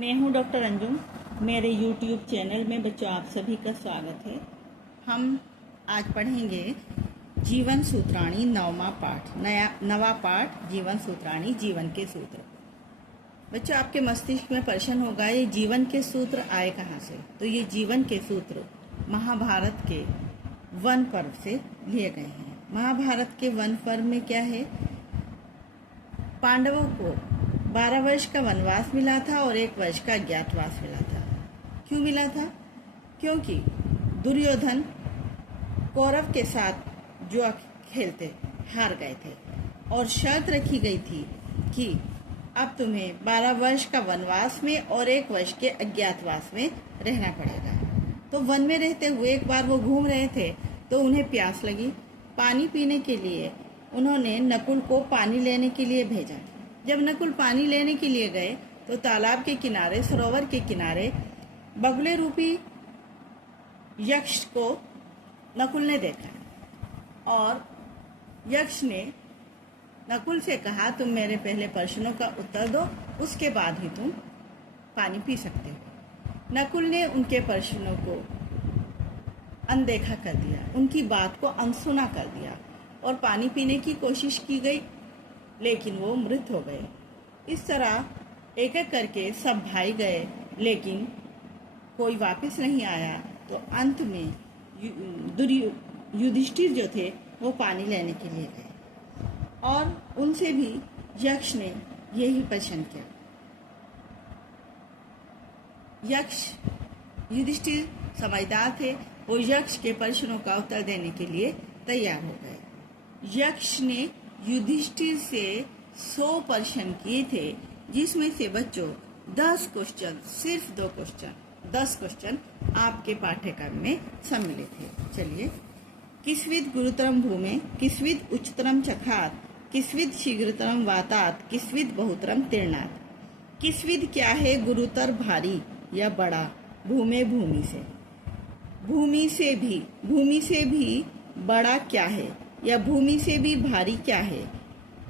मैं हूं डॉक्टर अंजुम। मेरे यूट्यूब चैनल में बच्चों आप सभी का स्वागत है। हम आज पढ़ेंगे जीवन सूत्राणी नवा पाठ जीवन सूत्राणी जीवन के सूत्र। बच्चों आपके मस्तिष्क में प्रश्न होगा ये जीवन के सूत्र आए कहाँ से। तो ये जीवन के सूत्र महाभारत के वन पर्व से लिए गए हैं। महाभारत के वन पर्व में क्या है, पांडवों को 12 वर्ष का वनवास मिला था और 1 वर्ष का अज्ञातवास मिला था। क्यों मिला था? क्योंकि दुर्योधन कौरव के साथ जुआ खेलते हार गए थे और शर्त रखी गई थी कि अब तुम्हें 12 वर्ष का वनवास में और 1 वर्ष के अज्ञातवास में रहना पड़ेगा। तो वन में रहते हुए एक बार वो घूम रहे थे तो उन्हें प्यास लगी। पानी पीने के लिए उन्होंने नकुल को पानी लेने के लिए भेजा। जब नकुल पानी लेने के लिए गए तो तालाब के किनारे, सरोवर के किनारे बगुले रूपी यक्ष को नकुल ने देखा और यक्ष ने नकुल से कहा, तुम मेरे पहले प्रश्नों का उत्तर दो, उसके बाद ही तुम पानी पी सकते हो। नकुल ने उनके प्रश्नों को अनदेखा कर दिया, उनकी बात को अनसुना कर दिया और पानी पीने की कोशिश की गई, लेकिन वो मृत हो गए। इस तरह एक एक करके सब भाई गए, लेकिन कोई वापस नहीं आया। तो अंत में युधिष्ठिर जो थे वो पानी लेने के लिए गए और उनसे भी यक्ष ने यही प्रश्न किया। यक्ष, युधिष्ठिर समझदार थे, वो यक्ष के प्रश्नों का उत्तर देने के लिए तैयार हो गए। यक्ष ने युधिष्ठिर से 100 प्रश्न किए थे, जिसमें से बच्चों 10 क्वेश्चन, सिर्फ 2 क्वेश्चन, 10 क्वेश्चन आपके पाठ्यक्रम में सम्मिलित है। चलिए, किस्विद गुरुतरम भूमे, किस्विद उच्चतरम चखात, किस्विद शीघ्रतरम वातात, किस्विद बहुतरम तीर्णात। किस्विद क्या है? गुरुतर, भारी या बड़ा। भूमे, भूमि से। भूमि से भी बड़ा क्या है या भूमि से भी भारी क्या है?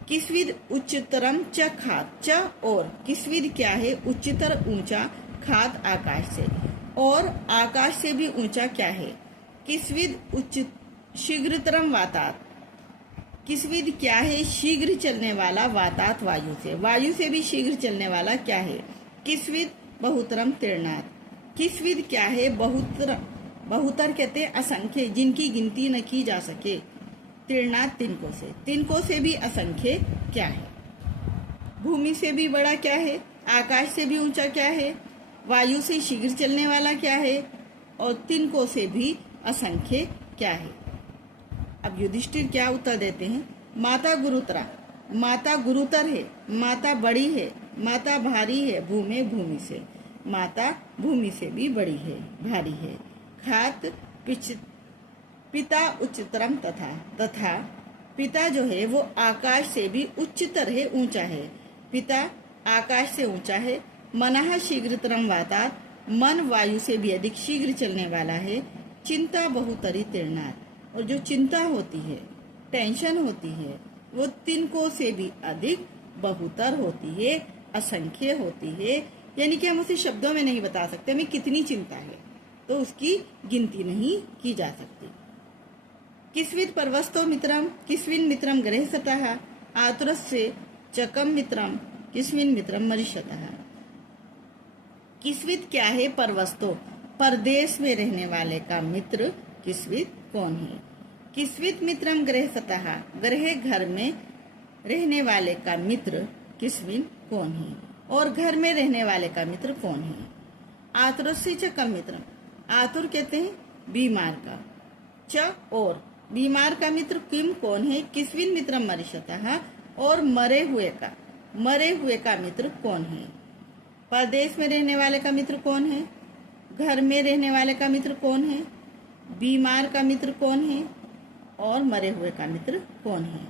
किस्विद उच्चतरम च खात, च और किस्विद क्या है? उच्चतर, ऊंचा, खात आकाश से, और आकाश से भी ऊंचा क्या है? किस्विद उच्च शीघ्रतरम वातात, किस्विद क्या है? शीघ्र चलने वाला, वातात वायु से भी शीघ्र चलने वाला क्या है? किस्विद बहुतरम तीर्णात, किस्विद क्या है? बहुतर कहते हैं असंख्य, जिनकी गिनती न की जा सके। तीर्णात, तिनको से भी असंख्य क्या है? भूमि से भी बड़ा क्या है? आकाश से भी ऊंचा क्या है? वायु से शीघ्र चलने वाला क्या है? और तिनको से भी असंख्य क्या है? अब युधिष्ठिर क्या उत्तर देते हैं? माता गुरुतरा, माता गुरुतर है, माता बड़ी है, माता भारी है। भूमे, भूमि से, माता भूमि से भी बड़ी है, भारी है। खात, पिता उच्चतरम, तथा पिता जो है वो आकाश से भी उच्चतर है, ऊंचा है। पिता आकाश से ऊंचा है। मनः शीघ्रतरम वातात, मन वायु से भी अधिक शीघ्र चलने वाला है। चिंता बहुतरी तीर्णात, और जो चिंता होती है, टेंशन होती है, वो तिनको से भी अधिक बहुतर होती है, असंख्य होती है। यानी कि हम उसे शब्दों में नहीं बता सकते हमें कितनी चिंता है, तो उसकी गिनती नहीं की जा सकती। किस्विद पर्वस्तो मित्रम, किस्विन मित्रम गृहसतः, आतुरस्य चकम मित्रम, किस्विन मित्रम मरिष्यतः। किस्विद क्या है? पर्वस्तो, परदेश में रहने वाले का मित्र किस्विद कौन है? किस्विद मित्रम गृहसतः, गृह घर में रहने वाले का मित्र किस्विन कौन है? और घर में रहने वाले का मित्र कौन है? आतुरस्य चकम मित्रम, आतुर कहते हैं बीमार का, च और बीमार का मित्र किम कौन है? किस्विन मित्रम मरिष्यतः, और मरे हुए का मित्र कौन है? परदेश में रहने वाले का मित्र कौन है? घर में रहने वाले का मित्र कौन है? बीमार का मित्र कौन है? और मरे हुए का मित्र कौन है?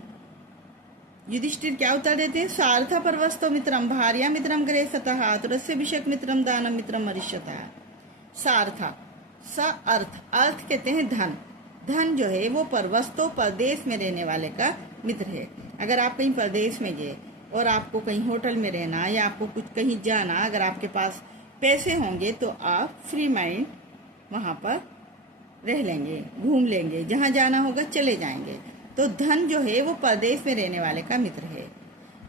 युधिष्ठिर क्या उत्तर देते हैं? सार्थ पर्वस्तो मित्रम, भार्या मित्रम गृहसतः, आतुरस्य विषक मित्रम दानम मित्रम मरिष्यतः। सार्था, स अर्थ, अर्थ कहते हैं धन। धन जो है वो पर्वस्तो, परदेश में रहने वाले का मित्र है। अगर आप कहीं परदेश में गए और आपको कहीं होटल में रहना या आपको कुछ कहीं जाना, अगर आपके पास पैसे होंगे तो आप फ्री माइंड वहाँ पर रह लेंगे, घूम लेंगे, जहाँ जाना होगा चले जाएंगे। तो धन जो है वो परदेश में रहने वाले का मित्र है।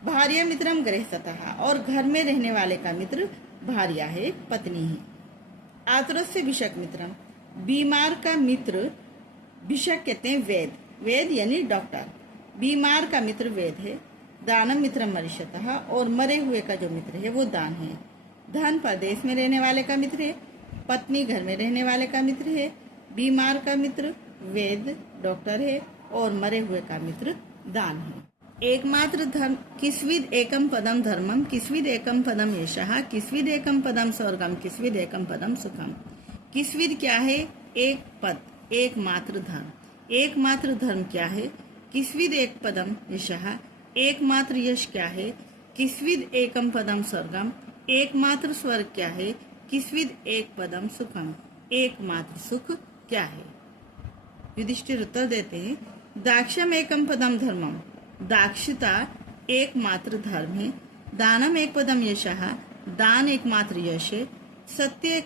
भार्या मित्रम गृहस्थतः, और घर में रहने वाले का मित्र भार्या है, पत्नी है। आतुरस्य भिषक मित्रम, बीमार का मित्र, भिषक कहते हैं वैद, वैद यानी डॉक्टर, बीमार का मित्र वैद है। दानम मित्रम मरीषतः, और मरे हुए का जो मित्र है वो दान है। धन परदेश में रहने वाले का मित्र है, पत्नी घर में रहने वाले का मित्र है, बीमार का मित्र वैद डॉक्टर है, और मरे हुए का मित्र दान है। एकमात्र धर्म, किस्विद एकम पदम धर्मम, किस्विद एकम पदम यशः, किस्विद एकम पदम स्वर्गम, किस्विद एकम पदम सुखम। किस्विद क्या है? एक पद, एकमात्र धर्म। एकमात्र धर्म क्या है? किस्विद एक पदम यशः, एकमात्र यश क्या है? किस्विद एकम पदम स्वर्गम, एकमात्र स्वर्ग क्या है? किस्विद एक पदम सुखम, एकमात्र सुख क्या है? युधिष्ठिर उत्तर देते हैं, दाक्षम एकम पदम धर्मम, दाक्षिता एकमात्र धर्म है। दानम एक पदम यशः, दान एकमात्र यश है। सत्य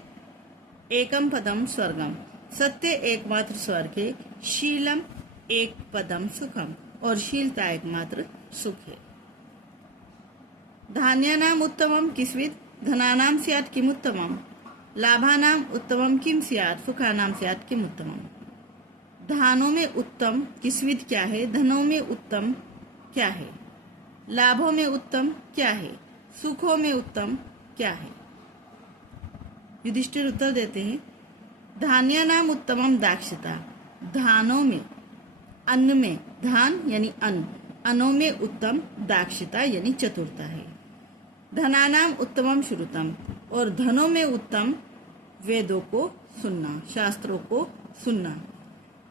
एकम पदम स्वर्गम, सत्य एकमात्र स्वर्ग है। शीलम एक पदम सुखम, और शीलता एकमात्र सुख है। धान्यानाम उत्तमम किस्विद, धनानाम स्यात् किम उत्तमम, लाभानाम उत्तमम किम स्यात्, सुखानाम स्यात् किम उत्तमम। धानों में उत्तम किस्विद क्या है? धनों में उत्तम क्या है? लाभों में उत्तम क्या है? सुखों में उत्तम क्या है? युधिष्ठिर उत्तर देते हैं, धान्यानाम उत्तमम दाक्षिता, धानों में, अन्न में, धान यानी अन्न, अन्नों में उत्तम दाक्षिता यानी चतुरता है। धनानाम उत्तमम श्रुतम, और धनों में उत्तम वेदों को सुनना, शास्त्रों को सुनना।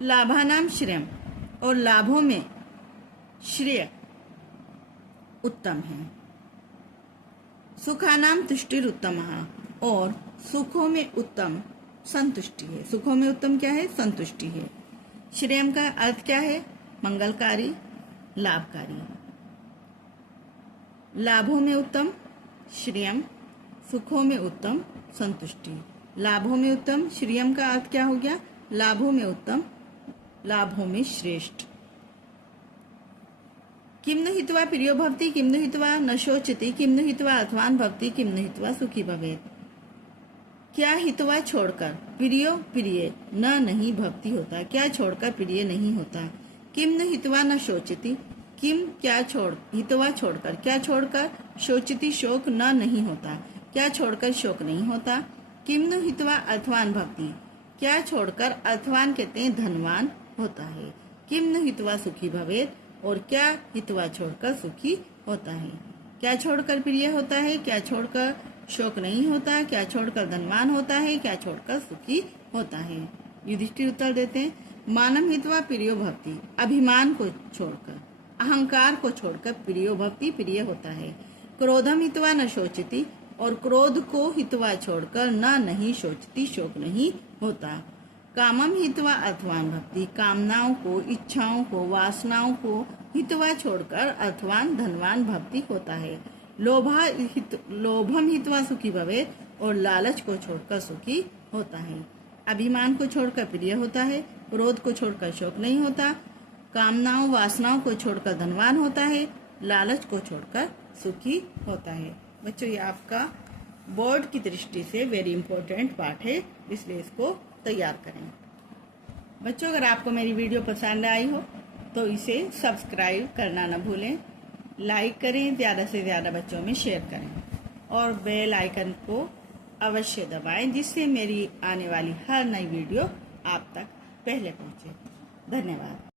लाभानाम श्रेयम, और लाभों में श्रेय उत्तम है। सुखानाम तुष्टिर उत्तमः, और सुखों में उत्तम संतुष्टि है। सुखों में उत्तम क्या है? संतुष्टि है। श्रेयम का अर्थ क्या है? मंगलकारी, लाभकारी। लाभों में उत्तम श्रेयम, सुखों में उत्तम संतुष्टि। लाभों में उत्तम, श्रेयम का अर्थ क्या हो गया? लाभों में उत्तम, लाभों में श्रेष्ठ। किम न हित्वा प्रियो भवति, किम न हित्वा न शोचति, किम न हित्वा अथवान भवति, किम न हित्वा सुखी भवेत्। क्या हित्वा छोड़कर प्रियो प्रिय न नहीं भक्ति होता, क्या छोड़कर प्रिय नहीं होता। किम न हित्वा न शोचति, किम क्या छोड़, हित्वा छोड़कर, क्या छोड़कर, शोचति शोक न नहीं होता, क्या छोड़कर शोक नहीं होता। किम न हित्वा अथवान भक्ति, क्या छोड़कर, अथवान कहते हैं धनवान होता है। किम न हित्वा सुखी भवेत्, और क्या हित्वा छोड़कर सुखी होता है। क्या छोड़कर प्रिय होता है, क्या छोड़कर शोक नहीं होता, क्या छोड़कर धनवान होता है, क्या छोड़कर सुखी होता है। युधिष्ठिर उत्तर देते हैं, मानम हित्वा प्रियो भक्ति, अभिमान को छोड़कर, अहंकार को छोड़कर प्रियो भक्ति प्रिय होता है। क्रोधम हित्वा न शोचति, और क्रोध को हित्वा छोड़कर न नहीं शोचती, शोक नहीं होता। कामम हित्वा अथवान भक्ति, कामनाओं को, इच्छाओं को, वासनाओं को हित्वा छोड़कर अथवान धनवान भक्ति होता है। लोभम हित्वा सुखी भवेत्, और लालच को छोड़कर सुखी होता है। अभिमान को छोड़कर प्रिय होता है, क्रोध को छोड़कर शोक नहीं होता, कामनाओं वासनाओं को छोड़कर धनवान होता है, लालच को छोड़कर सुखी होता है। बच्चों, ये आपका बोर्ड की दृष्टि से वेरी इंपॉर्टेंट पार्ट है, इसलिए इसको तैयार करें। बच्चों, अगर आपको मेरी वीडियो पसंद आई हो तो इसे सब्सक्राइब करना न भूलें, लाइक करें, ज़्यादा से ज़्यादा बच्चों में शेयर करें, और बेल आइकन को अवश्य दबाएं, जिससे मेरी आने वाली हर नई वीडियो आप तक पहले पहुंचे। धन्यवाद।